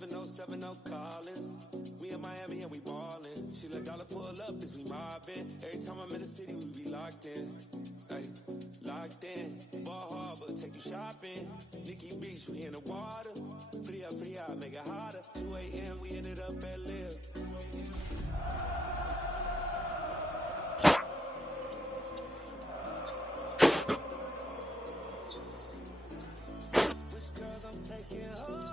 707 Collins. We in Miami and we ballin'. She let dollar pull up as we mobbin'. Every time I'm in the city, we be locked in. Ay, locked in. Ball Harbor, take you shopping. Nikki Beach, we in the water. Free up, make it hotter. 2 a.m., we ended up at Live. Which girls I'm taking home?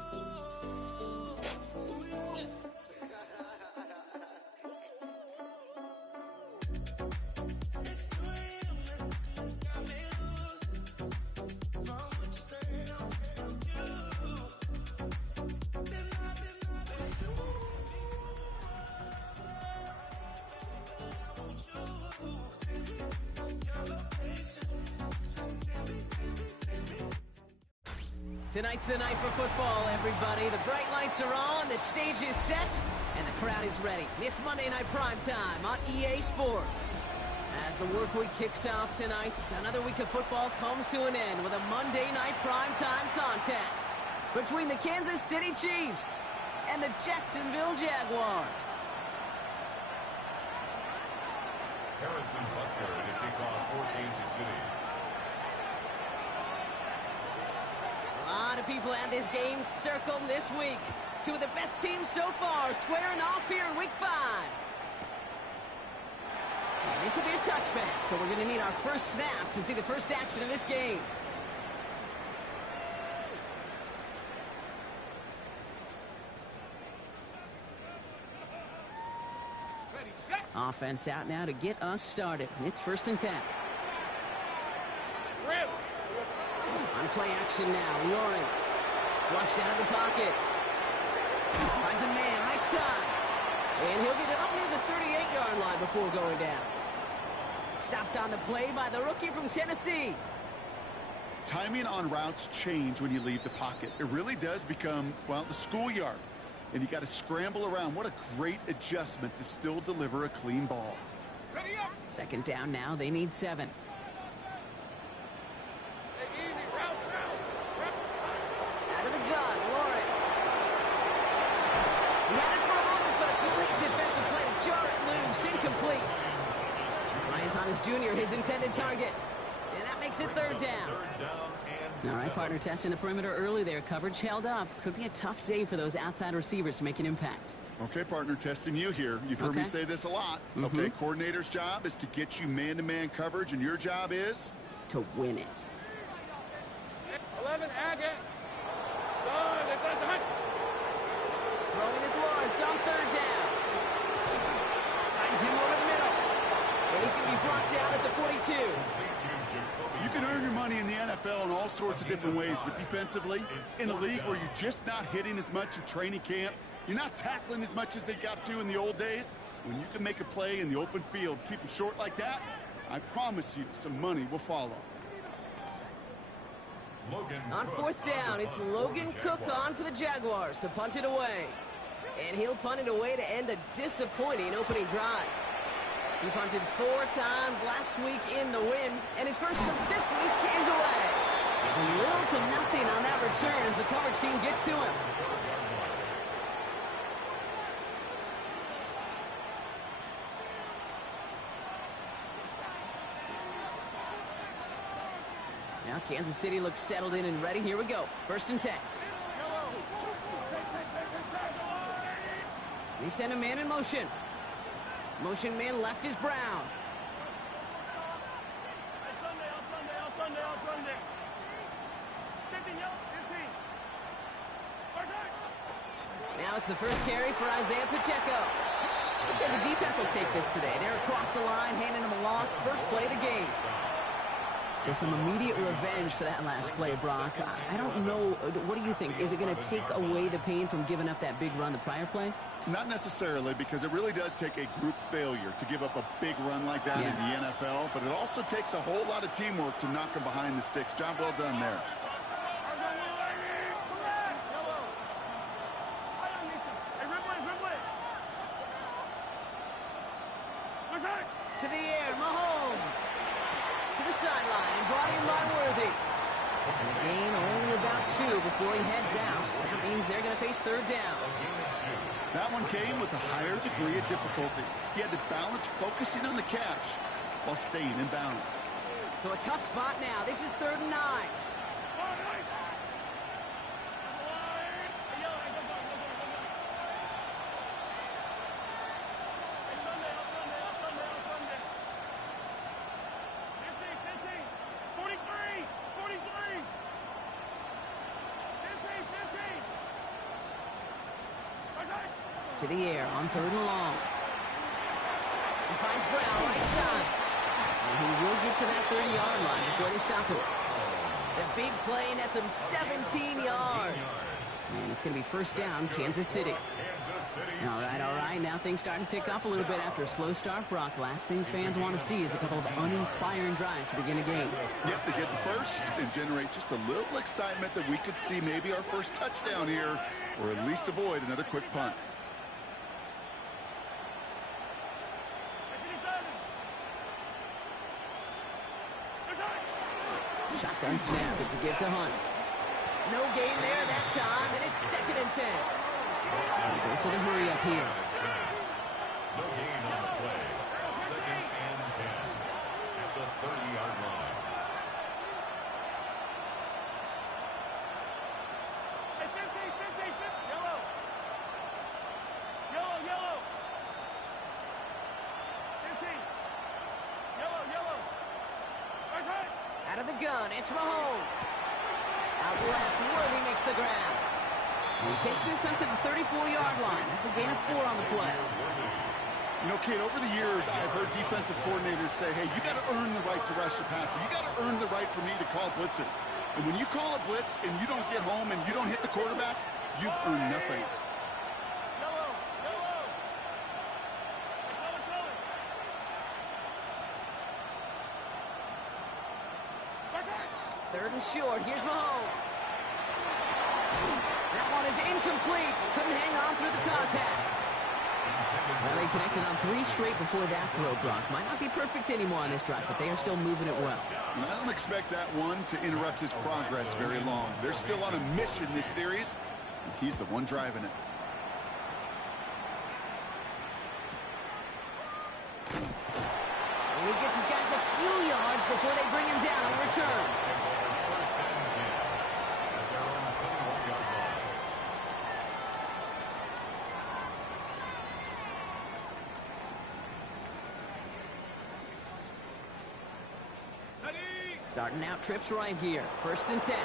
Tonight's the night for football, everybody. The bright lights are on, the stage is set, and the crowd is ready. It's Monday Night Primetime on EA Sports. As the work week kicks off tonight, another week of football comes to an end with a Monday Night Primetime contest between the Kansas City Chiefs and the Jacksonville Jaguars. Harrison Butker to kick off for Kansas City. A lot of people had this game circled this week. Two of the best teams so far squaring off here in Week 5. And this will be a touchback, so we're going to need our first snap to see the first action of this game. Ready, set. Offense out now to get us started. It's 1st and 10. Rip. On play action now, Lawrence. Flushed out of the pocket. Finds a man, right side. And he'll get it up near the 38-yard line before going down. Stopped on the play by the rookie from Tennessee. Timing on routes change when you leave the pocket. It really does become, well, the schoolyard. And you got to scramble around. What a great adjustment to still deliver a clean ball. Ready up. 2nd down now, they need 7. Out of the gun, Lawrence. He had it for a moment, but a complete defensive play to jar it loose. Incomplete. Ryan Thomas Jr., his intended target. And that makes it 3rd down. All right, partner, testing the perimeter early there. Coverage held up. Could be a tough day for those outside receivers to make an impact. Okay, partner, testing you here. You've heard me say this a lot. Okay, coordinator's job is to get you man-to-man coverage, and your job is? To win it. 11, Agate. Son. Throwing is Lawrence on 3rd down. Finds him over the middle. And he's going to be brought down at the 42. You can earn your money in the NFL in all sorts of different ways, but defensively, in a league where you're just not hitting as much in training camp, you're not tackling as much as they got to in the old days, when you can make a play in the open field, keep them short like that, I promise you some money will follow. On 4th down, it's Logan Cook on for the Jaguars to punt it away. And he'll punt it away to end a disappointing opening drive. He punted 4 times last week in the win, and his first of this week is away. Little to nothing on that return as the coverage team gets to him. Now Kansas City looks settled in and ready. Here we go. 1st and 10. They send a man in motion. Motion man left is Brown. Sunday. 15, 15. Now it's the first carry for Isaiah Pacheco. I'd say the defense will take this today. They're across the line, handing him a loss. First play of the game. So some immediate revenge for that last play, Brock. I don't know. What do you think? Is it going to take away the pain from giving up that big run the prior play? Not necessarily, because it really does take a group failure to give up a big run like that in the NFL, but it also takes a whole lot of teamwork to knock them behind the sticks. Job well done there. To the air, Mahomes. To the sideline, and brought in by Worthy. And a gain only about 2 before he heads out. That means they're going to face first third down. That one came with a higher degree of difficulty. He had to balance focusing on the catch while staying in balance. So a tough spot now. This is 3rd and 9. To the air on 3rd and long. He finds Brown right side. And he will get to that 30-yard line before they stop him. The big play nets him 17 yards. And it's going to be first down, Kansas City. All right. Now things starting to pick up a little bit after a slow start, Brock. Last things fans want to see is a couple of uninspiring drives to begin a game. Yep, to get the first and generate just a little excitement that we could see maybe our first touchdown here, or at least avoid another quick punt. Shotgun snap. It's a give to Hunt. No gain there that time, and it's 2nd and 10. And goes to the hurry up here. No gain on the play. 2nd and 10 at the 30-yard line. Hey, 15, yellow. Yellow. 15. Yellow. Right. Out of the gun, it's Mahomes. Out left, Worthy makes the grab. And he takes this up to the 34-yard line. That's a gain of 4 on the play. You know, Kate, over the years, I've heard defensive coordinators say, hey, you got to earn the right to rush the passer. You got to earn the right for me to call blitzes. And when you call a blitz and you don't get home and you don't hit the quarterback, you've earned nothing. Yellow. 3rd and short. Here's Mahomes. That one is incomplete. Couldn't hang on through the contact. Well, they connected on 3 straight before that throw, Brock. Might not be perfect anymore on this drive, but they are still moving it well. And I don't expect that one to interrupt his progress very long. They're still on a mission this series, and he's the one driving it. And he gets his guys a few yards before they bring him down on the return. Starting out trips right here. 1st and 10.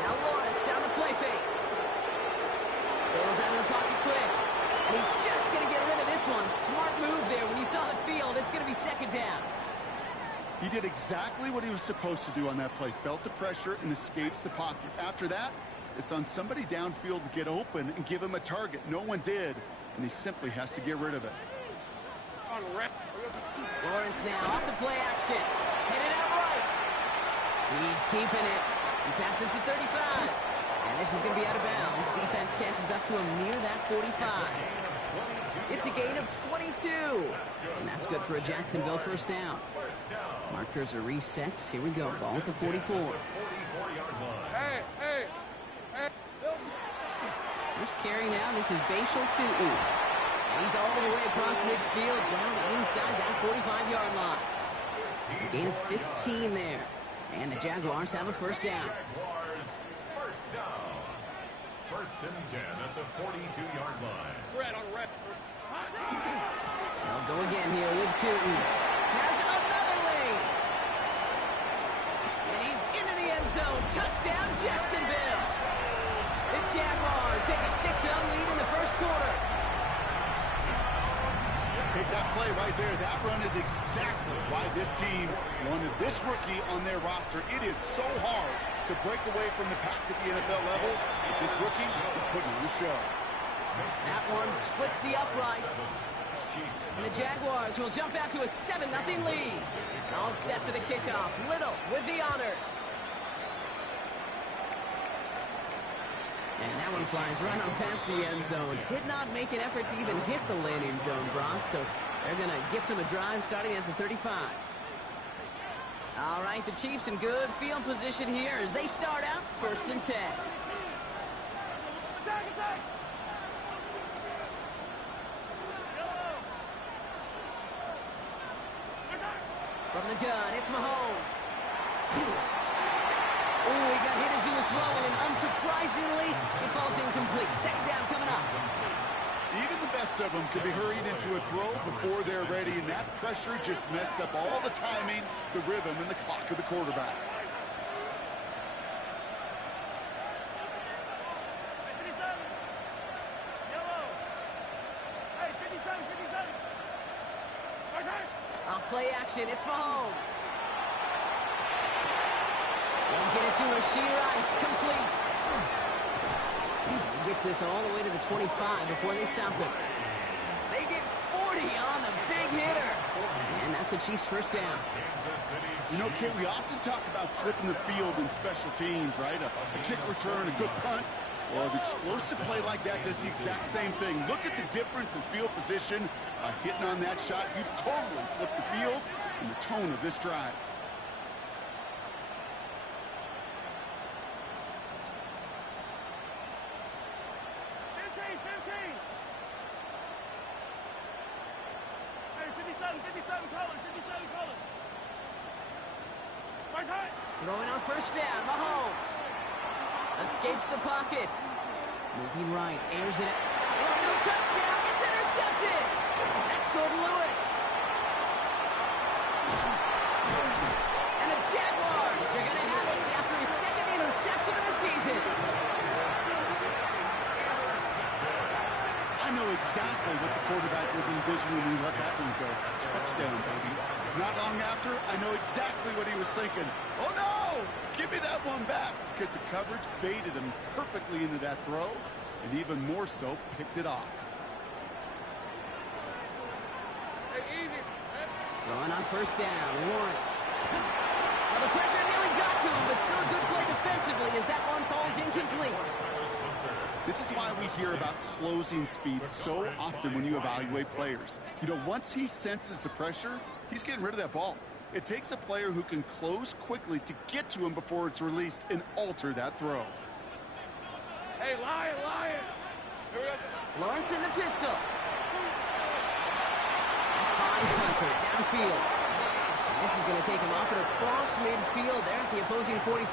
Now Lawrence on the play fake. Bails out of the pocket quick. And he's just going to get rid of this one. Smart move there. When you saw the field, it's going to be 2nd down. He did exactly what he was supposed to do on that play. Felt the pressure and escapes the pocket. After that, it's on somebody downfield to get open and give him a target. No one did, and he simply has to get rid of it. Lawrence now off the play action. Headed out right. He's keeping it. He passes the 35. And this is going to be out of bounds. Defense catches up to him near that 45. It's a gain of 22. And that's good for a Jacksonville first down. Markers are reset. Here we go. Ball at the 44. Hey. First carry now. This is Bashal Tutu. He's all the way across midfield, down inside that 45-yard line. Gain of 15 there. And the Jaguars have a first down. First and 10 at the 42-yard line. They'll go again here with Tutu. Has another lead. And he's into the end zone. Touchdown, Jacksonville. The Jaguars take a 6-0 lead in the first quarter. Take that play right there. That run is exactly why this team wanted this rookie on their roster. It is so hard to break away from the pack at the NFL level, but this rookie is putting on a show. That one splits the uprights. And the Jaguars will jump out to a 7-0 lead. All set for the kickoff. Little with the honors. And that one flies right on past the end zone. Did not make an effort to even hit the landing zone, Brock. So they're going to gift him a drive starting at the 35. All right, the Chiefs in good field position here as they start out 1st and 10. Attack, attack! Yellow! Attack! From the gun, it's Mahomes. Ooh, he got hit as he was throwing, and unsurprisingly, it falls incomplete. 2nd down coming up. Even the best of them could be hurried into a throw before they're ready, and that pressure just messed up all the timing, the rhythm, and the clock of the quarterback. Hey, 57! Yellow! Hey, 57, 57! Attack! Off play action, it's Mahomes. They'll get it to Rashid Rice, complete. He gets this all the way to the 25 before they stop him. They get 40 on the big hitter. And that's a Chiefs 1st down. You know, Kate, we often talk about flipping the field in special teams, right? A kick return, a good punt. Well, the explosive play like that does the exact same thing. Look at the difference in field position. Hitting on that shot, you've totally flipped the field and the tone of this drive. Throwing on 1st down, Mahomes. Escapes the pocket. Moving right, airs it. Oh, no touchdown, it's intercepted. That's Jordan Lewis. And the Jaguars are going to have it after his 2nd interception of the season. I know exactly what the quarterback was envisioning when he let that one go. Touchdown, baby. Not long after, I know exactly what he was thinking. Oh, no! Give me that one back. Because the coverage baited him perfectly into that throw, and even more so, picked it off. Hey, easy. Throwing on 1st down, Lawrence. Well, the pressure nearly got to him, but still a good play defensively as that one falls incomplete. This is why we hear about closing speed so often when you evaluate players. You know, once he senses the pressure, he's getting rid of that ball. It takes a player who can close quickly to get to him before it's released and alter that throw. Hey, Lion! Here we go. Lawrence in the pistol. Finds Hunter downfield. And this is going to take him up and across midfield there at the opposing 45.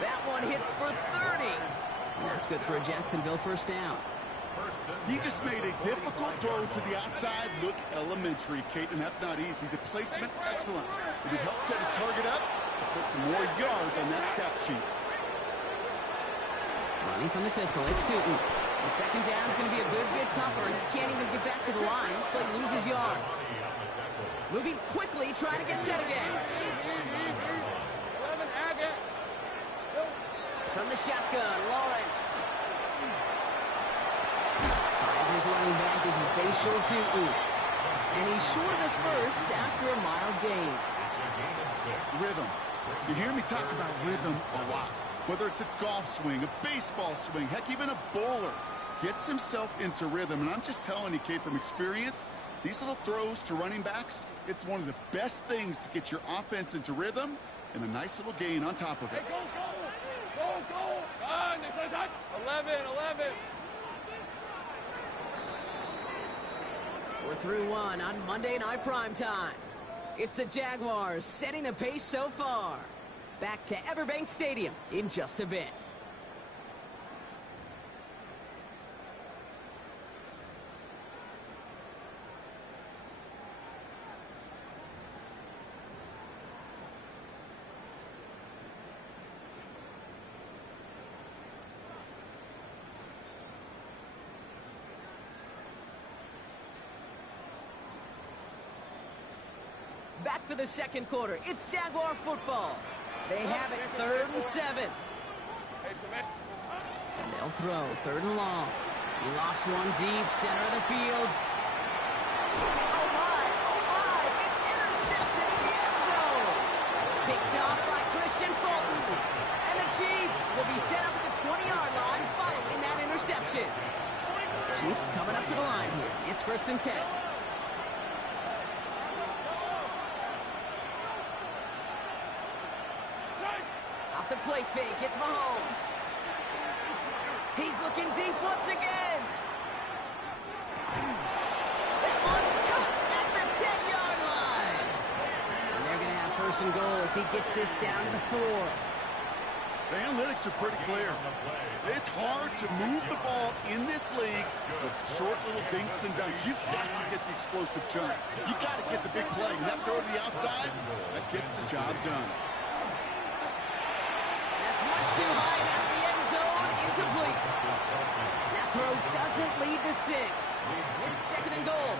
That one hits for 30. And that's good for a Jacksonville 1st down. He just made a difficult throw to the outside look elementary, Kate, and that's not easy. The placement, excellent. It would help set his target up to put some more yards on that stat sheet. Running from the pistol, it's Tootin. And 2nd down is going to be a good bit tougher, and he can't even get back to the line. This play loses yards. Moving quickly, trying to get set again. From the shotgun, Lawrence. Finds his running back as his Bashal Tootin. And he's short of the 1st after a mild gain. Rhythm. You hear me talk about rhythm a lot. Whether it's a golf swing, a baseball swing, heck, even a bowler gets himself into rhythm. And I'm just telling you, Kate, from experience, these little throws to running backs, it's one of the best things to get your offense into rhythm and a nice little gain on top of it. Hey, go! 11. We're through one on Monday Night Primetime. It's the Jaguars setting the pace so far. Back to Everbank Stadium in just a bit. Back for the 2nd quarter. It's Jaguar football. They have it 3rd and 7. And they'll throw 3rd and long. He lofts one deep, center of the field. Oh my! It's intercepted in the end zone. Picked off by Christian Fulton. And the Chiefs will be set up at the 20-yard line following that interception. Chiefs coming up to the line here. It's 1st and 10. play fake. It's Mahomes. He's looking deep once again. That one's cut at the 10-yard line. And they're going to have first and goal as he gets this down to the 4. The analytics are pretty clear. It's hard to move the ball in this league with short little dinks and dunks. You've got to get the explosive chunk. You've got to get the big play. And that throw to the outside, that gets the job done. That's much too high and out of the end zone. Incomplete. That throw doesn't lead to 6. It's second and goal.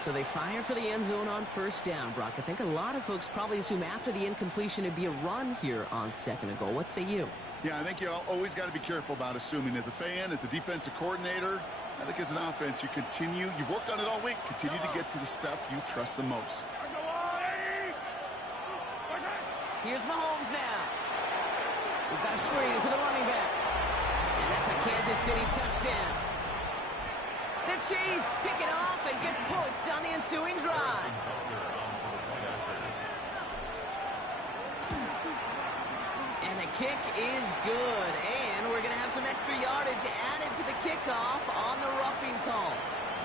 So they fire for the end zone on first down, Brock. I think a lot of folks probably assume after the incompletion it'd be a run here on second and goal. What say you? Yeah, I think you always got to be careful about assuming. As a fan, as a defensive coordinator, I think as an offense, you've worked on it all week, continue to get to the stuff you trust the most. Here's Mahomes now. We've got a screen to the running back. And that's a Kansas City touchdown. The Chiefs pick it off and get points on the ensuing drive. And the kick is good. And we're going to have some extra yardage added to the kickoff on the roughing call.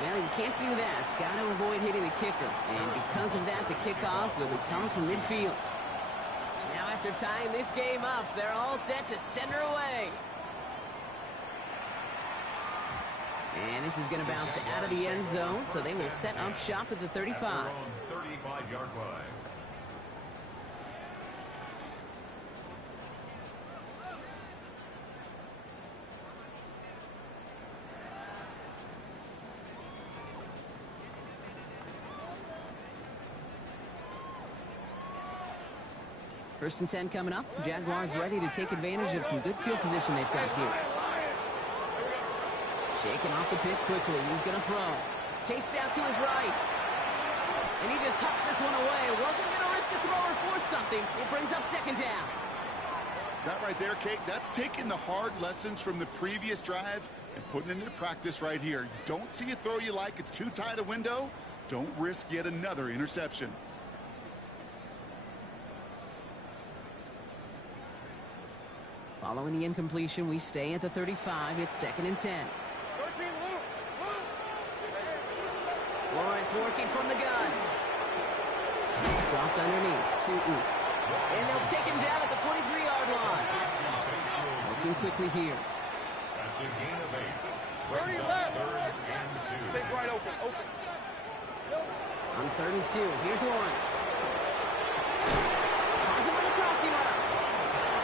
Well, you can't do that. Got to avoid hitting the kicker. And because of that, the kickoff will be coming from midfield. Now, after tying this game up, they're all set to center away. And this is going to bounce out of the end zone, so they will set up shop at the 35. 35-yard line. First and 10 coming up. Jaguars ready to take advantage of some good field position they've got here. Shaking off the pick quickly. He's going to throw. Chased out to his right. And he just hucks this one away. Wasn't going to risk a throw or force something. It brings up second down. That right there, Kate, that's taking the hard lessons from the previous drive and putting it into practice right here. You don't see a throw you like. It's too tight a window. Don't risk yet another interception. Following the incompletion, we stay at the 35. It's second and 10. Lawrence working from the gun. He's dropped underneath. And they'll take him down at the 43-yard line. Looking quickly here. That's a gain of 8. 30 left. Take right open. On third and 2, here's Lawrence. Finds him on the crossing route.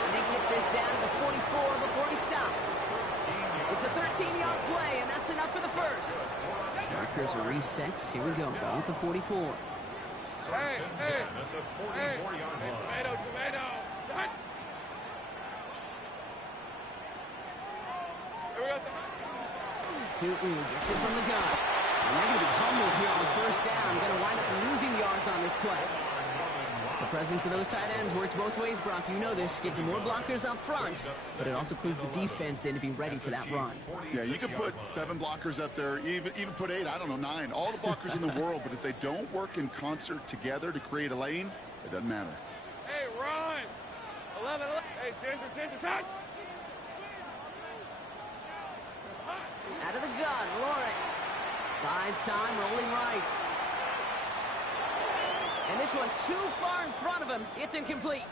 And they get this down to the 44 before he stopped. It's a 13-yard play, and that's enough for the first. Markers are reset. Here we go. Ball at the 44. Hey. Tomato. Cut. Here we go. Tootin gets it from the gun. And they're going to be humbled here on first down. Going to wind up losing yards on this play. The presence of those tight ends works both ways, Brock. You know this. Gives them more blockers up front, but it also clues the defense in to be ready for that run. Yeah, you could put 7 blockers up there, even put 8, I don't know, 9. All the blockers in the world, but if they don't work in concert together to create a lane, it doesn't matter. Hey, run. 11. Hey, Ginger, time. Out of the gun, Lawrence. Buys time, rolling right. And this one too far in front of him. It's incomplete.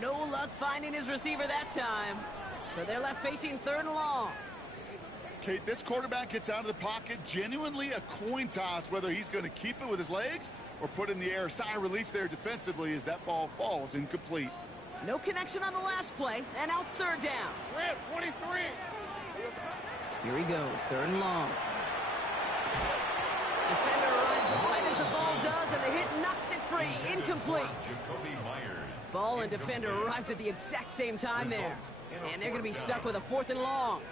No luck finding his receiver that time. So they're left facing third and long. Kate, this quarterback gets out of the pocket, genuinely a coin toss, whether he's going to keep it with his legs or put in the air. Sigh of relief there defensively as that ball falls incomplete. No connection on the last play, and now it's third down. Rip, 23. Here he goes, third and long. Defender arrives right as the ball does, and the hit knocks it free. Incomplete. Ball and defender arrived at the exact same time there. And they're going to be stuck with a fourth and long.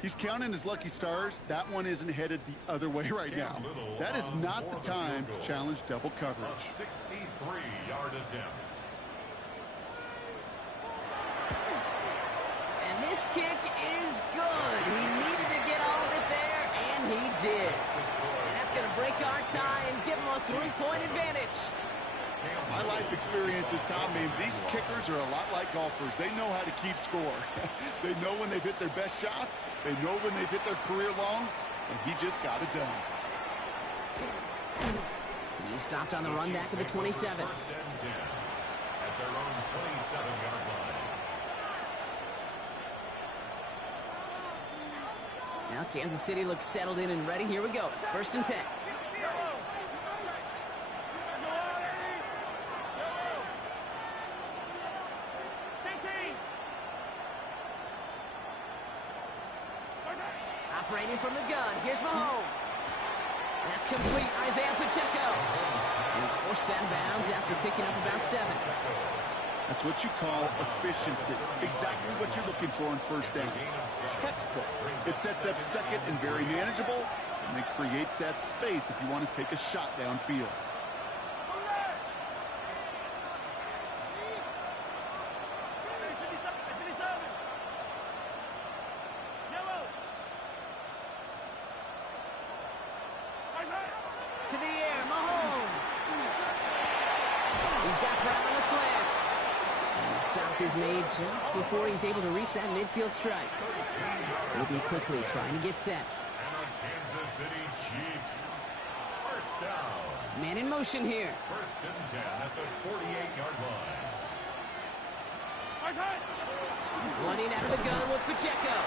He's counting his lucky stars. That one isn't headed the other way right now. That is not the time to challenge double coverage. A 63-yard attempt. And this kick is good. He needed to get all of it there, and he did. And that's going to break our tie and give him a 3-point advantage. My life experience has taught me these kickers are a lot like golfers. They know how to keep score. They know when they've hit their best shots. They know when they've hit their career longs. And he just got it done. He stopped on the run back of the 27. First and 10 at their own 27-yard line. Now Kansas City looks settled in and ready. Here we go. First and 10. Operating from the gun. Here's Mahomes. That's complete. Isaiah Pacheco. And he's forced out of bounds after picking up about 7. That's what you call efficiency. Exactly what you're looking for in first down. Textbook. It sets up second and very manageable, and it creates that space if you want to take a shot downfield. To the air, Mahomes. He's got Brown on the slant. And the stop is made just before he's able to reach that midfield strike. Moving quickly, trying to get set. And the Kansas City Chiefs. First down. Man in motion here. First and 10 at the 48-yard line. Running out of the gun with Pacheco.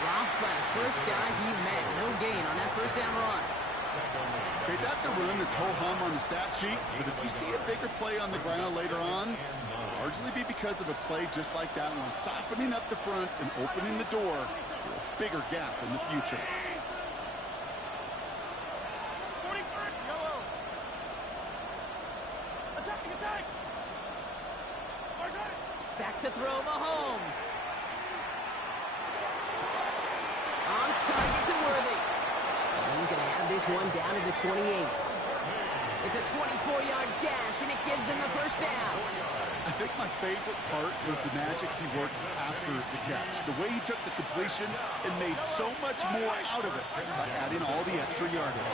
Dropped by the first guy he met. No gain on that first down run. Okay, that's a run that's ho-hum on the stat sheet, but if you see a bigger play on the ground later on, it'll largely be because of a play just like that one, softening up the front and opening the door for a bigger gap in the future. Back to throw, Mahomes. On target to Worthy. And he's going to have this one down to the 28. It's a 24-yard gash, and it gives them the first down. I think my favorite part was the magic he worked after the catch. The way he took the completion and made so much more out of it by adding all the extra yardage.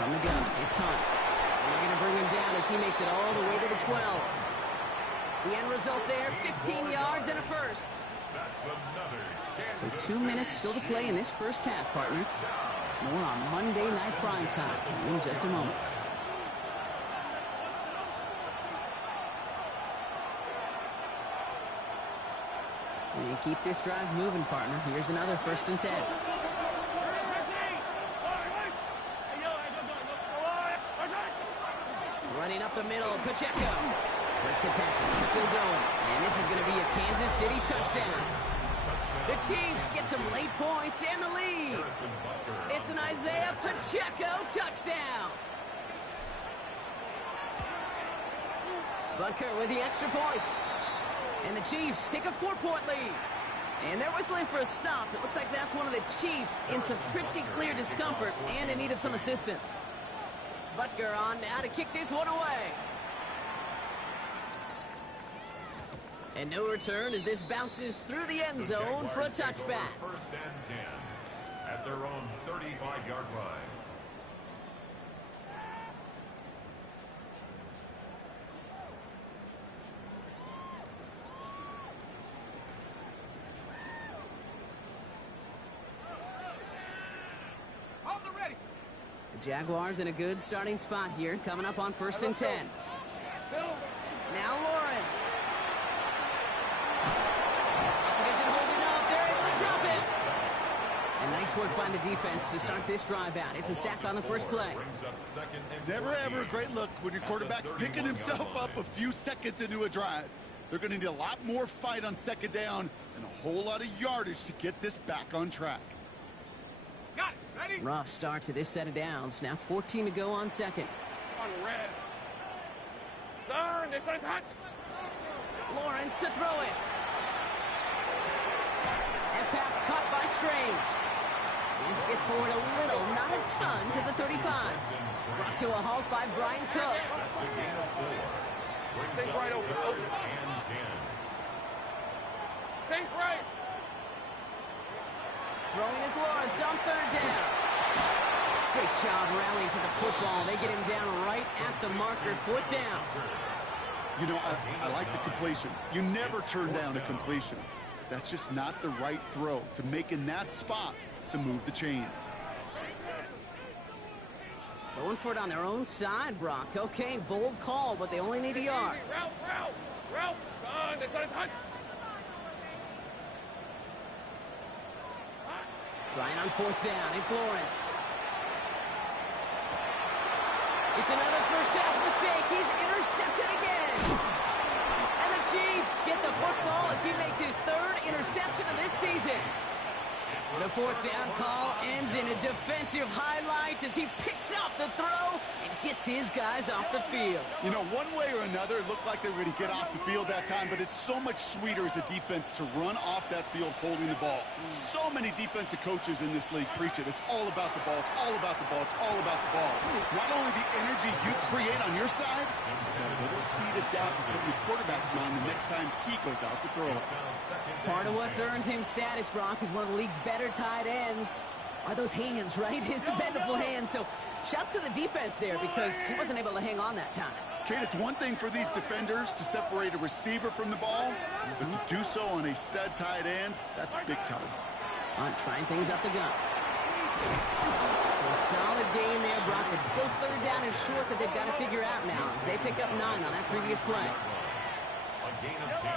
From the gun, it's Hunt. And they're going to bring him down as he makes it all the way to the 12. The end result there, 15 yards and a first. So 2 minutes still to play in this first half, partner. More on Monday Night Primetime in just a moment. And keep this drive moving, partner. Here's another first and 10. Running up the middle, Pacheco. Breaks a tackle, he's still going. And this is going to be a Kansas City touchdown. The Chiefs get some late points and the lead. It's an Isaiah Pacheco touchdown. Butker with the extra point. And the Chiefs take a 4-point lead. And they're whistling for a stop. It looks like that's one of the Chiefs in some pretty clear discomfort and in need of some assistance. Butker on now to kick this one away. And no return as this bounces through the end zone for a touchback. First and 10 at their own 35-yard line. The Jaguars in a good starting spot here, coming up on first and 10. Now Lawrence. Isn't holding up. They're able to drop it. And nice work by the defense to start this drive out. It's a sack on the first play. Never ever a great look when your quarterback's picking himself up a few seconds into a drive. They're going to need a lot more fight on second down and a whole lot of yardage to get this back on track. Got it. Ready? Rough start to this set of downs. Now 14 to go on second. On red. Turn. This one's hot. Lawrence to throw it. And pass caught by Strange. This gets forward a little, not a ton, to the 35. Brought to a halt by Brian Cook. That's a gain of 4. Think right over. And 10. Think right. Throwing is Lawrence on third down. Great job rallying to the football. They get him down right at the marker. 4th down. You know, I like the completion. You never turn down a completion. That's just not the right throw to make in that spot to move the chains. Going for it on their own side, Brock. Okay, bold call, but they only need a yard. Route. On, this side, touch. Trying on 4th down. It's Lawrence. It's another first half mistake. He's intercepted again. And the Chiefs get the football as he makes his 3rd interception of this season. The 4th down call ends in a defensive highlight as he picks out the throw and gets his guys off the field. You know, one way or another, it looked like they were going to get off the field that time, but it's so much sweeter as a defense to run off that field holding the ball. So many defensive coaches in this league preach it. It's all about the ball. It's all about the ball. It's all about the ball. Not only the energy you create on your side, but a little seed of doubt to put in the quarterback's mind the next time he goes out to throw. Part of what's earned him status, Brock, is one of the league's better tight ends. Are those hands, right? His dependable hands. So shouts to the defense there because he wasn't able to hang on that time. Kate, it's one thing for these defenders to separate a receiver from the ball, but to do so on a stud tight end, that's big time. Hunt trying things up the gut. So a solid gain there, Brock. It's still 3rd down and short that they've got to figure out now as they pick up 9 on that previous play. A gain of 10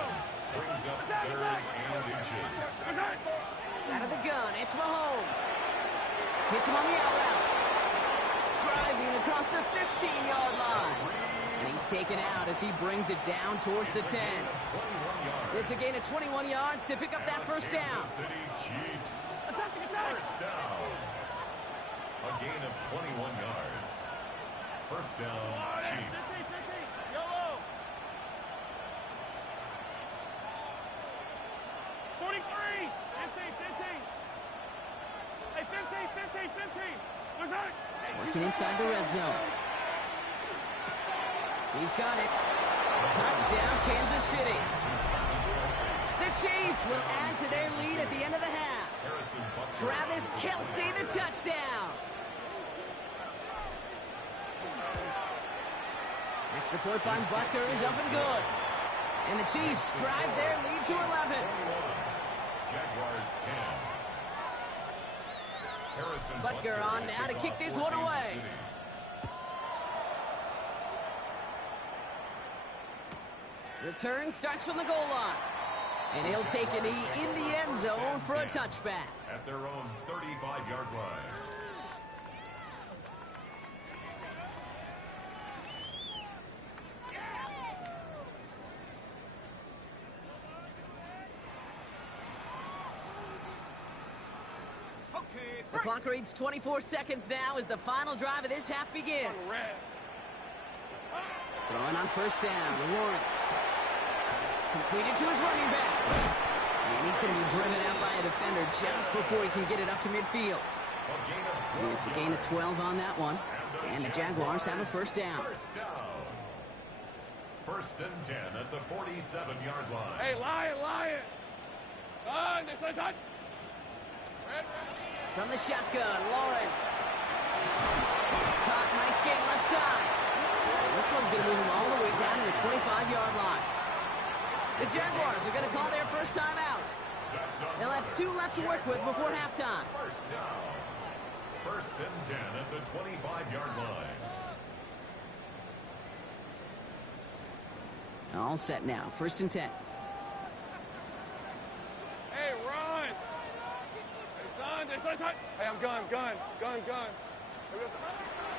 brings up 3rd and inches. Out of the gun, it's Mahomes. Hits him on the out route. Driving across the 15-yard line. And he's taken out as he brings it down towards the 10. It's a gain of 21 yards to pick up that 1st down. City Chiefs. First down. A gain of 21 yards. 1st down, Chiefs. Working inside the red zone. He's got it. Touchdown, Kansas City. The Chiefs will add to their lead at the end of the half. Travis Kelce, the touchdown. Extra point by Butker is up and good. And the Chiefs drive their lead to 11. Jaguars 10. Butker on now to kick this one away. Return starts from the goal line. And he'll take a knee in the end zone for a touchback. At their own 35-yard line. The clock reads 24 seconds now as the final drive of this half begins. Throwing on 1st down, Lawrence. Completed to his running back. And he's going to be driven out by a defender just before he can get it up to midfield. And it's a gain of 12 on that one. And the Jaguars have a 1st down. 1st and 10 at the 47-yard line. Hey, Lion. This one's hot. From the shotgun, Lawrence. Caught, nice game left side. And this one's going to move him all the way down to the 25-yard line. The Jaguars are going to call their 1st time out. They'll have 2 left to work with before halftime. 1st down. 1st and 10 at the 25-yard line. All set now. 1st and 10. Hey, run. Hey, son. Hey, I'm gun.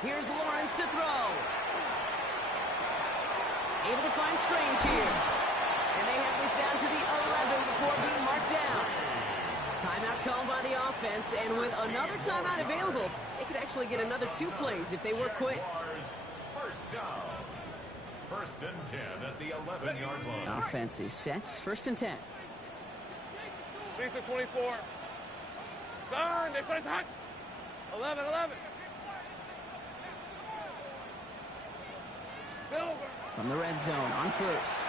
Here's Lawrence to throw. Able to find Strange here. And they have this down to the 11 before being marked down. Timeout called by the offense, and with another timeout available, they could actually get another 2 plays if they work quick. 1st down. 1st and 10 at the 11-yard line. Offense is set. 1st and 10. Lisa 24. Son, this one's hot. 11. Silver. From the red zone on 1st.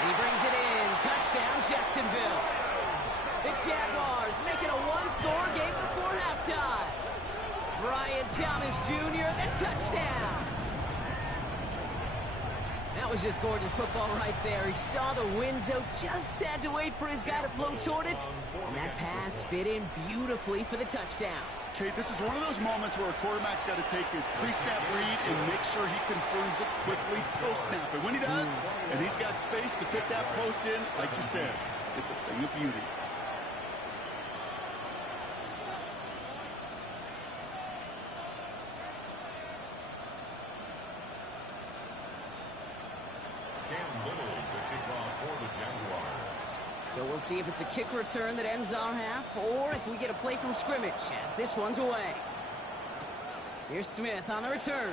And he brings it in. Touchdown, Jacksonville. The Jaguars making a one-score game before halftime. Brian Thomas Jr., the touchdown. That was just gorgeous football right there. He saw the window, just had to wait for his guy to float toward it, and that pass fit in beautifully for the touchdown. Kate, this is one of those moments where a quarterback's got to take his pre-snap read and make sure he confirms it quickly post-snap. And when he does, and he's got space to fit that post in, like you said, it's a thing of beauty. So we'll see if it's a kick return that ends our half, or if we get a play from scrimmage, as this one's away. Here's Smith on the return.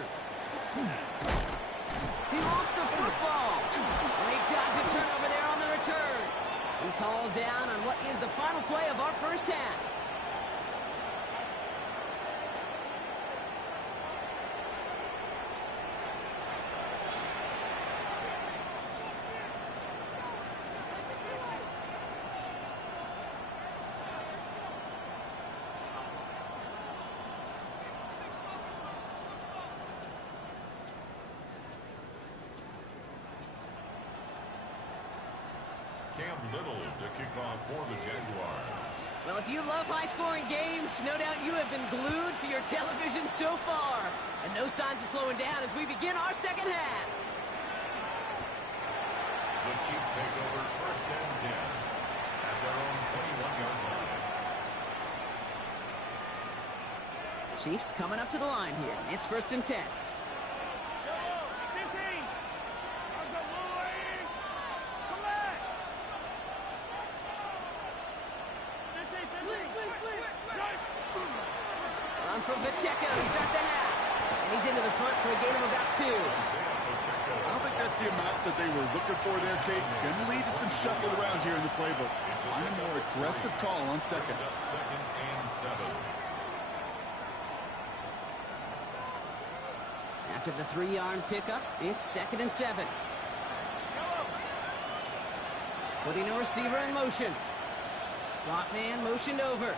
He lost the football. And they dodge a turnover there on the return. He's hauled down on what is the final play of our first half. Little to kick off for the Jaguars. Well, if you love high-scoring games, no doubt you have been glued to your television so far. And no signs of slowing down as we begin our second half. The Chiefs take over first and 10 at their own 21-yard line. Chiefs coming up to the line here. It's first and 10. From Pacheco to start the half. And he's into the front for a gain of about 2. I don't think that's the amount that they were looking for there, Kate. Going to lead to some shuffling around here in the playbook. I'm a more aggressive call on second. Second and 7. After the 3-yard pickup, it's second and 7. Putting a receiver in motion. Slot man motioned over.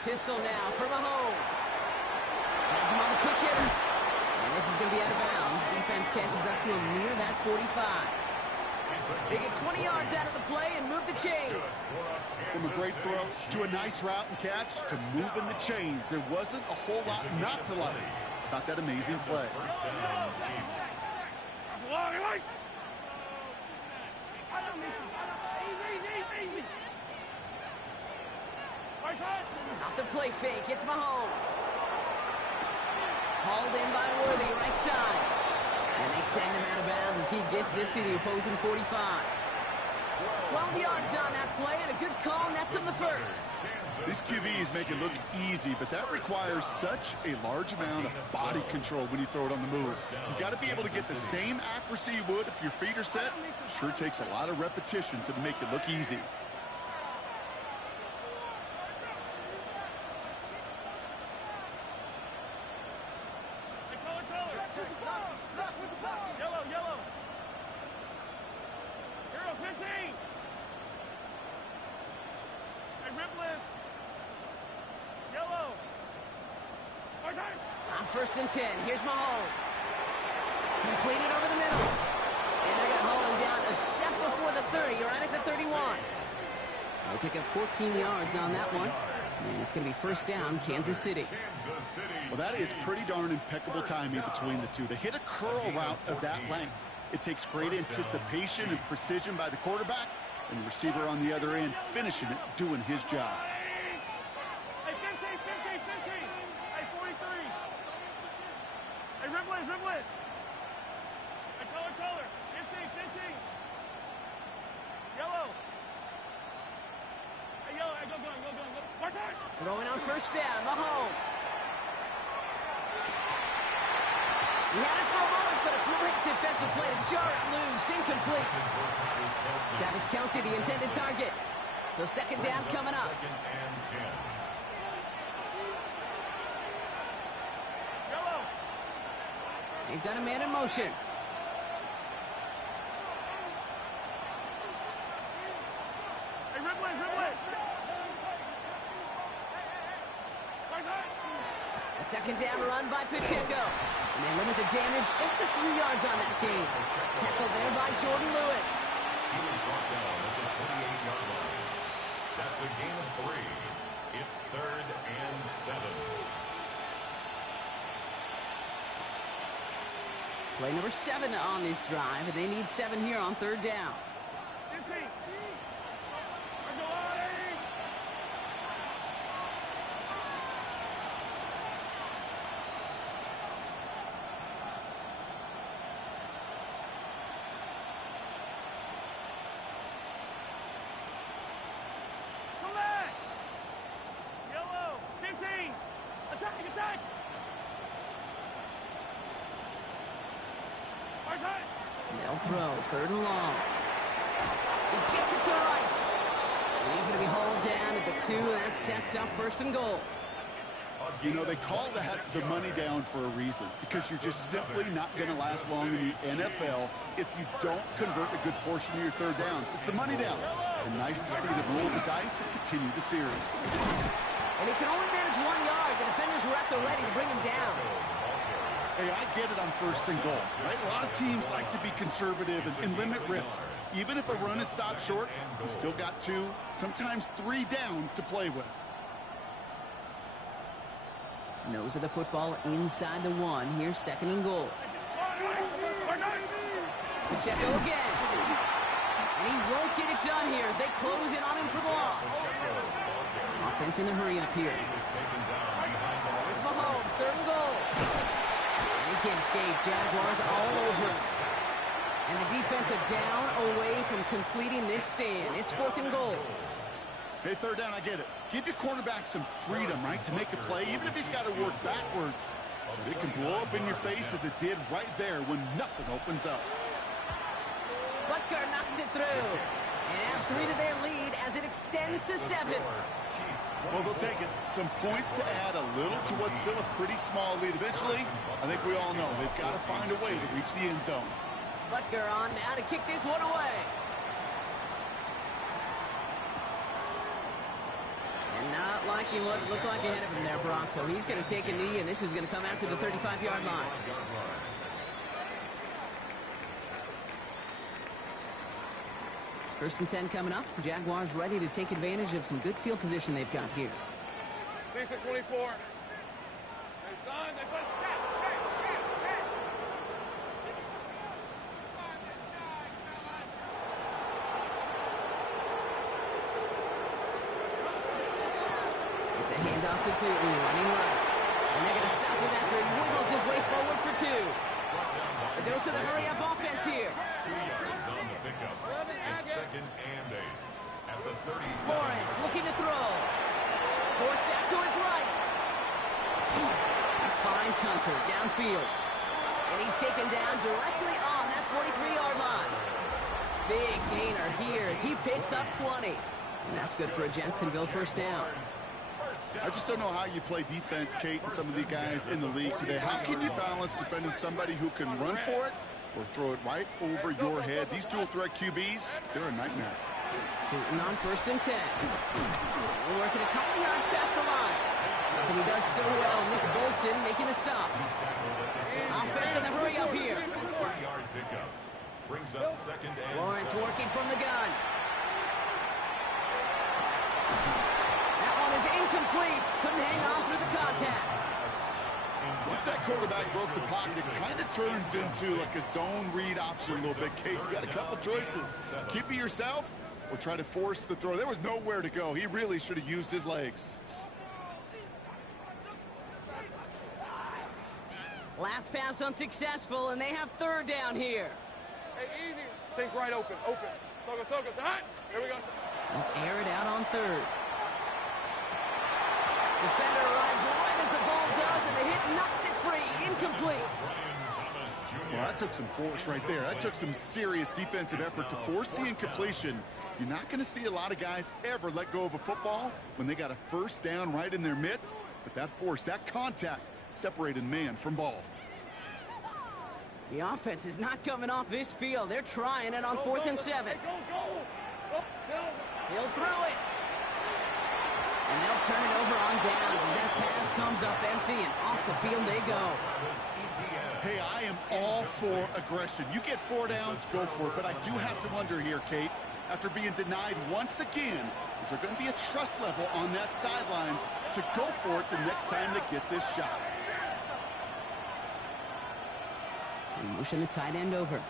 Pistol now for Mahomes. Has him on the quick hitter. And this is going to be out of bounds. Defense catches up to him near that 45. They get 20 yards out of the play and move the chains. From a great throw to a nice route and catch to moving the chains. There wasn't a whole lot not to like about that amazing play. First down, Chiefs. Off the play fake, it's Mahomes. Hauled in by Worthy, right side. And they send him out of bounds as he gets this to the opposing 45. 12 yards on that play, and a good call nets him the first. These QBs make it look easy, but that requires such a large amount of body control when you throw it on the move. You got to be able to get the same accuracy you would if your feet are set. Sure takes a lot of repetition to make it look easy. First and 10. Here's Mahomes. Completed over the middle. And they're going to haul him down a step before the 30. Right at the 31. They'll pick up 14 yards on that one. And it's going to be first down, Kansas City. Well, that is pretty darn impeccable timing between the two. They hit a curl route of that length. It takes great anticipation and precision by the quarterback, and the receiver on the other end finishing it, doing his job. Dribbling. Color. 15. Yellow. Hey, yellow. Hey, go. Watch out. Throwing on first down, Mahomes. He had it for a moment but a great defensive play to jar it loose. Incomplete. Travis Kelce, the intended target. So second down coming up. Second and 10. They've got a man in motion. A second down run by Pacheco. And they limit the damage just a few yards on that game. Tackled there by Jordan Lewis. He was brought down at the 28-yard line. That's a gain of 3. It's 3rd and 7. Play number 7 on this drive, and they need 7 here on third down. They'll throw, 3rd and long. He gets it to Rice. And he's going to be hauled down at the 2. That sets up 1st and goal. You know, they call that the money down for a reason, because you're just simply not going to last long in the NFL if you don't convert a good portion of your third downs. It's the money down. And nice to see them roll the dice and continue the series. And he can only manage 1 yard. The defenders were at the ready to bring him down. Hey, I get it on 1st and goal, right? A lot of teams like to be conservative and limit risk. Even if a run is stopped short, you still got 2, sometimes 3 downs to play with. Nose of the football inside the 1. Here's 2nd and goal. Pacheco again. And he won't get it done here as they close in on him for the loss. Offense in a hurry up here. There's Mahomes, 3rd and goal. And he can't escape. Jaguars all over him. And the defense a down away from completing this stand. It's 4th and goal. Hey, 3rd down, I get it. Give your quarterback some freedom, right, to make a play, even if he's got to work backwards. But it can blow up in your face as it did right there when nothing opens up. Butker knocks it through. And add 3 to their lead as it extends to 7. Well, they'll take it. Some points to add a little to what's still a pretty small lead. Eventually, I think we all know they've got to find a way to reach the end zone. Butker on now to kick this one away. And not liking what it looked like ahead of him there, Brock. So he's going to take a knee, and this is going to come out to the 35-yard line. First and 10 coming up. Jaguars ready to take advantage of some good field position they've got here. Lisa 24. Hey, son, check. It's a handoff to Tootin, running right. And they're going to stop him after he wiggles his way forward for 2. A dose of the hurry-up offense here. 2 yards on the pickup. It's 2nd and 8. At the 37. Lawrence looking to throw. Forced out to his right. He finds Hunter downfield. And he's taken down directly on that 43-yard line. Big gainer here as he picks up 20. And that's good for a Jacksonville 1st down. I just don't know how you play defense, Kate, and some of the guys in the league today. How can you balance defending somebody who can run for it or throw it right over your head? These dual threat QBs, they're a nightmare. Tootin on 1st and 10. We're working a couple yards past the line. Something he does so well. Nick Bolton making a stop. Offense in the hurry up here. 40-yard pickup. Brings up 2nd and Lawrence 7. working from the gun. That one is incomplete. Couldn't hang on through the contact. Once that quarterback broke the pocket, it kind of turns into like a zone read option a little bit. Kate, you got a couple choices. Keep it yourself or try to force the throw. There was nowhere to go. He really should have used his legs. Last pass unsuccessful, and they have 3rd down here. Hey, easy. Think right open. Soga. Hot. Here we go. They'll air it out on 3rd. Defender arrives right as the ball does, and the hit knocks it free. Incomplete. Well, Well, that took some force right there. That took some serious defensive effort to force the incompletion. You're not going to see a lot of guys ever let go of a football when they got a first down right in their midst. But that force, that contact, separated man from ball. The offense is not coming off this field. They're trying it on 4th and 7. He'll throw it. And they'll turn it over on downs as that pass comes up empty, and off the field they go. Hey, I am all for aggression. You get 4 downs, go for it. But I do have to wonder here, Kate, after being denied once again, is there going to be a trust level on that sidelines to go for it the next time they get this shot? They motion the tight end over.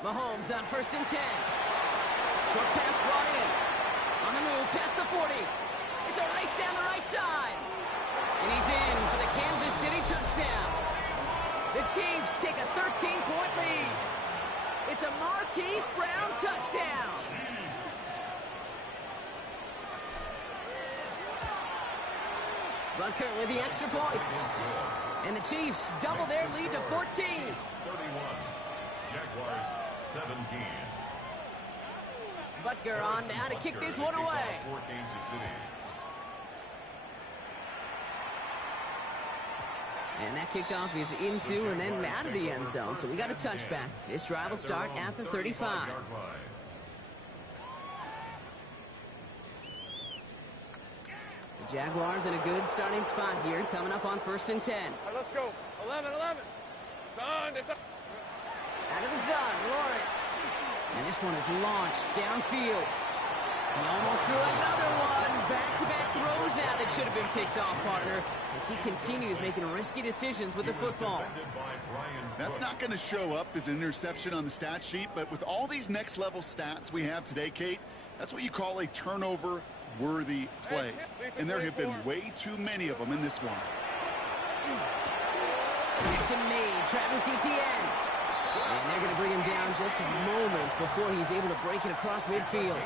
Mahomes on 1st and 10. Short pass brought in. On the move, past the 40. It's a race down the right side. And he's in for the Kansas City touchdown. The Chiefs take a 13-point lead. It's a Marquise Brown touchdown. Butker with the extra point. And the Chiefs double their lead to 14. 31. Jaguars 17. Butker on now to kick this one away. And that kickoff is into and then out of the end zone. So we got a touchback. This drive will start at the 35. The Jaguars in a good starting spot here, coming up on 1st and 10. Right, let's go. 11. It's on. Out of the gun, Lawrence. And this one is launched downfield. He almost threw another one. Back-to-back throws now that should have been picked off, partner, as he continues making risky decisions with the football. That's not going to show up as an interception on the stat sheet, but with all these next-level stats we have today, Kate, that's what you call a turnover-worthy play. And there have been way too many of them in this one. Connection made, Travis Etienne. And they're going to bring him down just a moment before he's able to break it across midfield.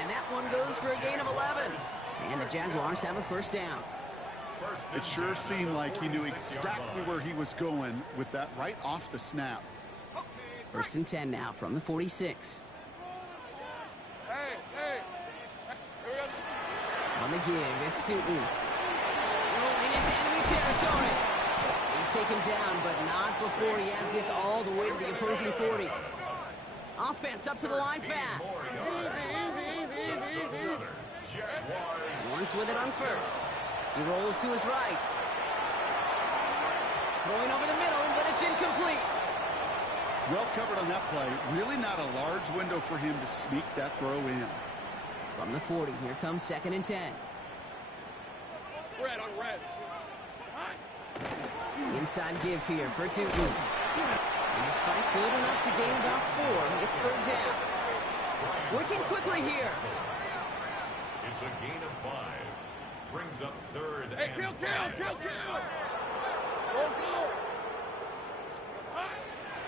And that one goes for a gain of 11. And the Jaguars have a first down. It sure seemed like he knew exactly where he was going with that right off the snap. 1st and 10 now from the 46. On the give, it's Tootin. Rolling into enemy territory. He's taken down, but not before he has this all the way to the opposing 40. Offense up to the line fast. Lawrence with it on 1st. He rolls to his right. Going over the middle, but it's incomplete. Well covered on that play. Really not a large window for him to sneak that throw in. From the 40, here comes 2nd and 10. Red on red. Inside give here for Tootin. And his fight good enough to gain about 4. It's 3rd down. Working quickly here. It's a gain of 5. Brings up 3rd. Hey, kill! Go!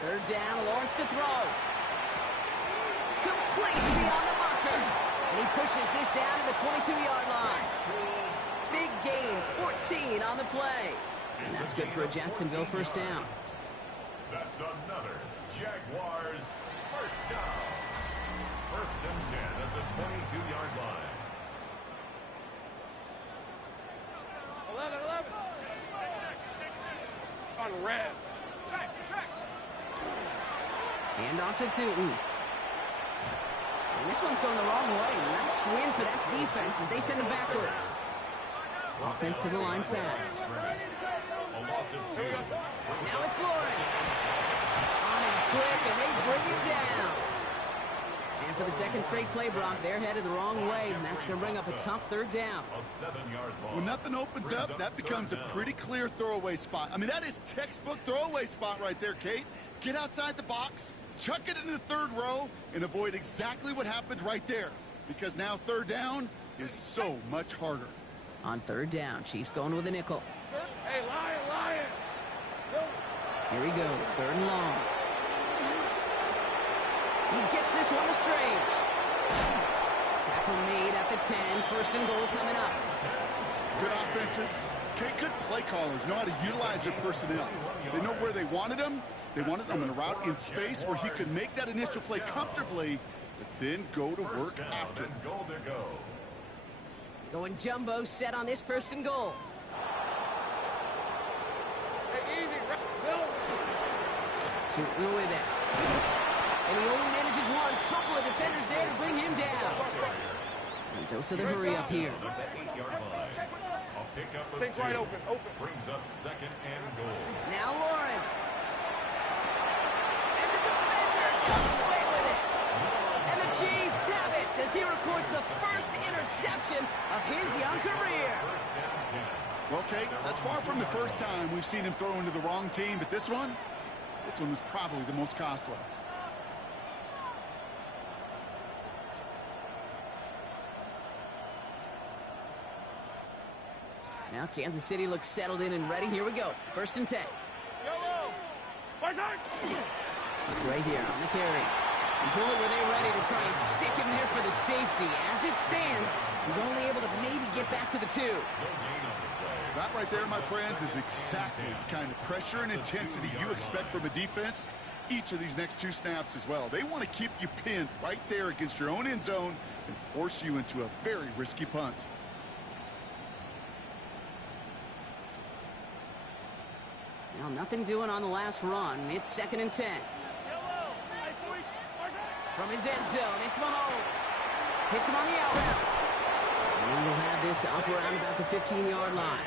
3rd down, Lawrence to throw. Complete beyond the marker. And he pushes this down to the 22-yard line. Big gain, 14 on the play. And that's good for a Jacksonville first down. That's another Jaguars first down. 1st and 10 at the 22-yard line. 11. On red. Hand off to Tootin. And this one's going the wrong way. Nice win for that defense as they send him backwards. Offense to the line fast. A loss of 2. Now it's Lawrence. On him quick, and they bring him down. And for the 2nd straight play, Brock, they're headed the wrong way, and that's going to bring up a tough 3rd down. A 7-yard loss. When nothing opens up, that becomes a pretty clear throwaway spot. I mean, that is textbook throwaway spot right there, Kate. Get outside the box, chuck it into the 3rd row, and avoid exactly what happened right there. Because now 3rd down is so much harder. On 3rd down, Chiefs going with a nickel. Hey, Lion! Here he goes, 3rd and long. Gets this one to Strange. Tackle made at the 10. First and goal coming up. Good offenses. Okay, good play callers know how to utilize their personnel. They know where they wanted them. They wanted them in a route in space where he could make that initial play comfortably, but then go to work after. Going jumbo set on this first and goal. Hey, easy. Tootin' with it. And he only manages one. Couple of defenders there to bring him down. Mendoza the hurry up here. Things right open. Brings up second and goal. Now Lawrence. And the defender comes away with it. And the Chiefs have it as he records the first interception of his young career. Okay, that's far from the first time we've seen him throw into the wrong team, but this one was probably the most costly. Now Kansas City looks settled in and ready. Here we go. First and 10. Right here on the carry. Boy, were they ready to try and stick him there for the safety. As it stands, he's only able to maybe get back to the 2. That right there, my friends, is exactly the kind of pressure and intensity you expect from a defense each of these next 2 snaps as well. They want to keep you pinned right there against your own end zone and force you into a very risky punt. Well, nothing doing on the last run. It's second and 10. From his end zone, it's Mahomes. Hits him on the out route. And we'll have this to up around about the 15-yard line.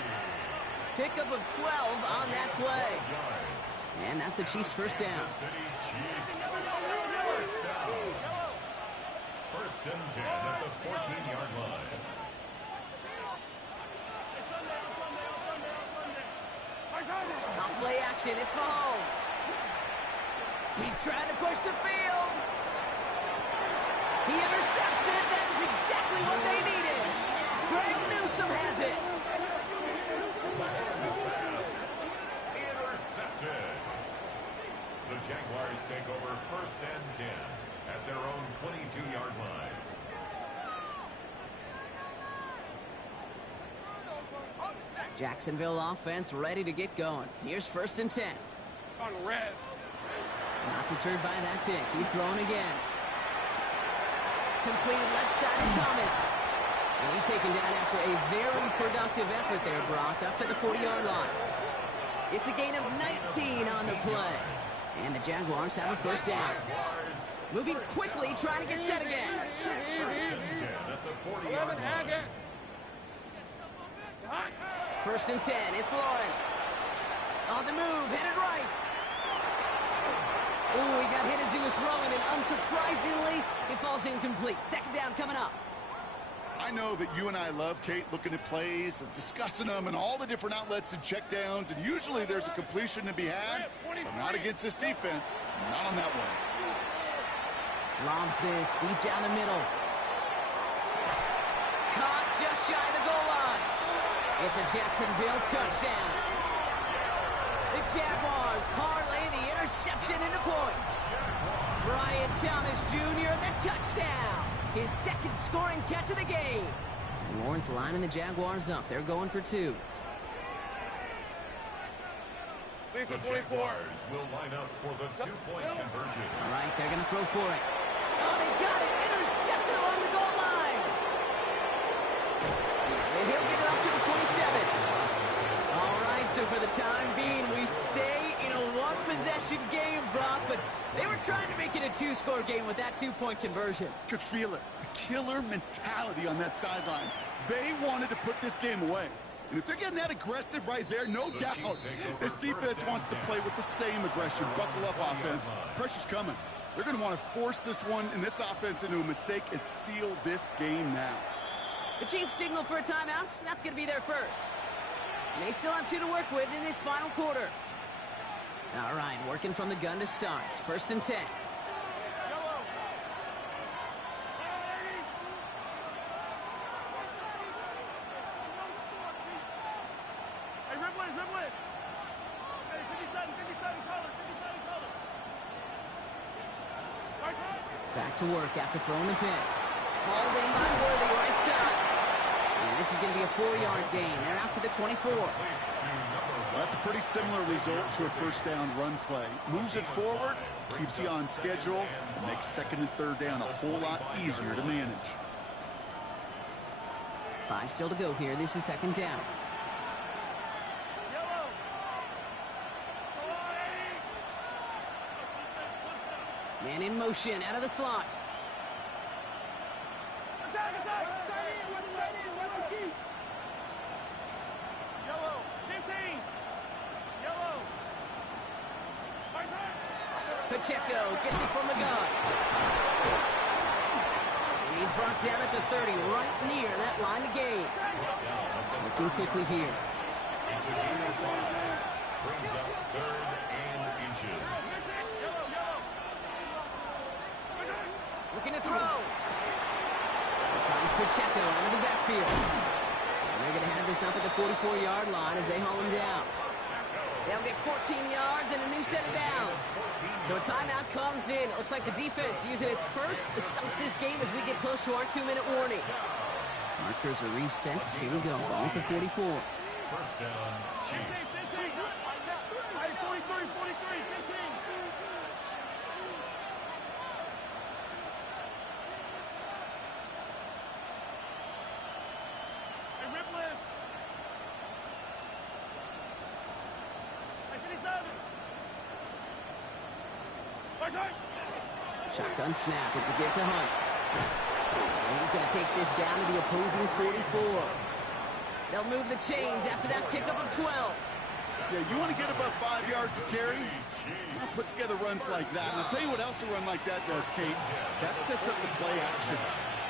Pickup of 12 on that play. And that's a Chiefs first down. First and 10 at the 14-yard line. On play action, it's Mahomes. He's trying to push the field. He intercepts it. That is exactly what they needed. Greg Newsome has it. Intercepted. The Jaguars take over first and 10 at their own 22-yard line. Jacksonville offense ready to get going. Here's first and 10. On red. Not deterred by that pick. He's throwing again. Completed left side of Thomas. And he's taken down after a very productive effort there, Brock, up to the 40-yard line. It's a gain of 19 on the play. And the Jaguars have a first down. Moving quickly, trying to get set again. First and 10 at the 40-yard line. First and 10, it's Lawrence. On the move, headed right. Ooh, he got hit as he was throwing, and unsurprisingly, it falls incomplete. Second down coming up. I know that you and I love, Kate, looking at plays and discussing them and all the different outlets and checkdowns, and usually there's a completion to be had, but not against this defense. Not on that one. Lobs this deep down the middle. Caught just shy of the goal line. It's a Jacksonville touchdown. The Jaguars parlay the interception into points. Brian Thomas Jr., the touchdown. His second scoring catch of the game. So Lawrence lining the Jaguars up. They're going for 2. The Jaguars will line up for the 2-point conversion. All right, they're going to throw for it. Oh, they got it. Intercepted along the goal line. And he'll get it up to the 27. All right, so for the time being, we stay in a one-possession game, Brock, but they were trying to make it a 2-score game with that 2-point conversion. Could feel it. The killer mentality on that sideline. They wanted to put this game away. And if they're getting that aggressive right there, no doubt, this defense wants to play with the same aggression. Buckle up, offense. Pressure's coming. They're going to want to force this one and this offense into a mistake and seal this game now. The Chiefs signal for a timeout. That's going to be their first. They still have 2 to work with in this final quarter. All right, working from the gun to start. First and 10. Back to work after throwing the pick. Hauled in by Worthy, right side. And this is going to be a 4-yard gain. They're out to the 24. Well, that's a pretty similar result to a first down run play. Moves it forward, keeps you on schedule, and makes second and third down a whole lot easier to manage. 5 still to go here. This is second down. Man in motion, out of the slot. Pacheco gets it from the gun. And he's brought down at the 30, right near that line to gain. Looking quickly here. It's a gain of 5. Brings up 3rd and inches. Looking to throw. Finds Pacheco out of the backfield. And they're going to have this up at the 44-yard line as they haul him down. They'll get 14 yards and a new set of downs. So a timeout comes in. It looks like the defense using its first stops this game as we get close to our 2-minute warning. Markers are reset. Here we go. Ball at the 44. First down, Chiefs. Shotgun snap. It's a give to Hunt. And he's going to take this down to the opposing 44. They'll move the chains after that pickup of 12. Yeah, you want to get above 5 yards to carry? I'll put together runs like that. And I'll tell you what else a run like that does, Kate. That sets up the play action.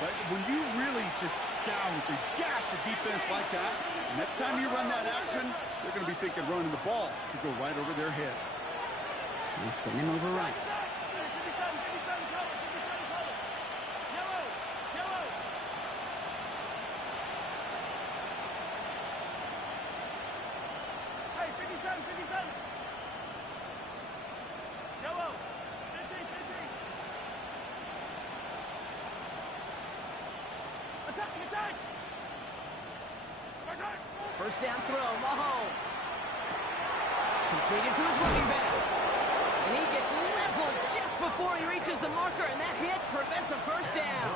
But when you really just gouge and gash a defense like that, next time you run that action, they're going to be thinking running the ball could go right over their head. And send him over right. First down throw, Mahomes. Completed to his running back. And he gets leveled just before he reaches the marker, and that hit prevents a first down.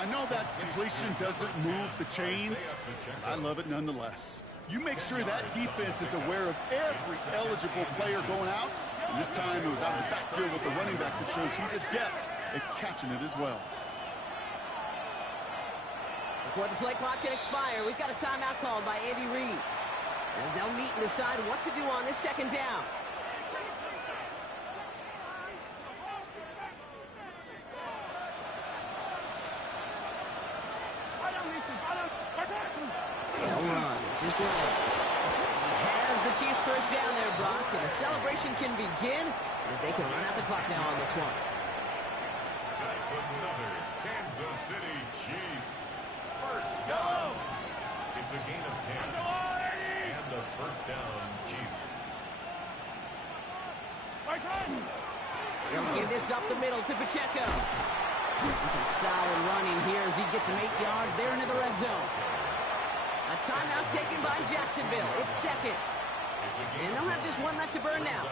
I know that completion doesn't move the chains, but I love it nonetheless. You make sure that defense is aware of every eligible player going out, and this time it was out of the backfield with the running back that shows he's adept at catching it as well. Before the play clock can expire, we've got a timeout called by Andy Reid, as they'll meet and decide what to do on this second down. They'll run. This is Gray. He has the Chiefs first down there, Brock, and the celebration can begin as they can run out the clock now on this one. That's another Kansas City Chiefs first down. It's a gain of 10. And a first down, Chiefs. They'll give this up the middle to Pacheco. And some solid running here as he gets him 8 yards there into the red zone. A timeout taken by Jacksonville. It's second. And they'll have just one left to burn now.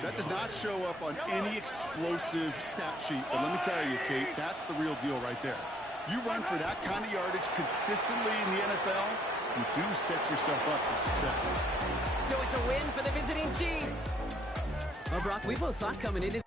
That does not show up on any explosive stat sheet, but let me tell you, Kate, that's the real deal right there. You run for that kind of yardage consistently in the NFL, you do set yourself up for success. So it's a win for the visiting Chiefs. Well, Brock, we both thought coming into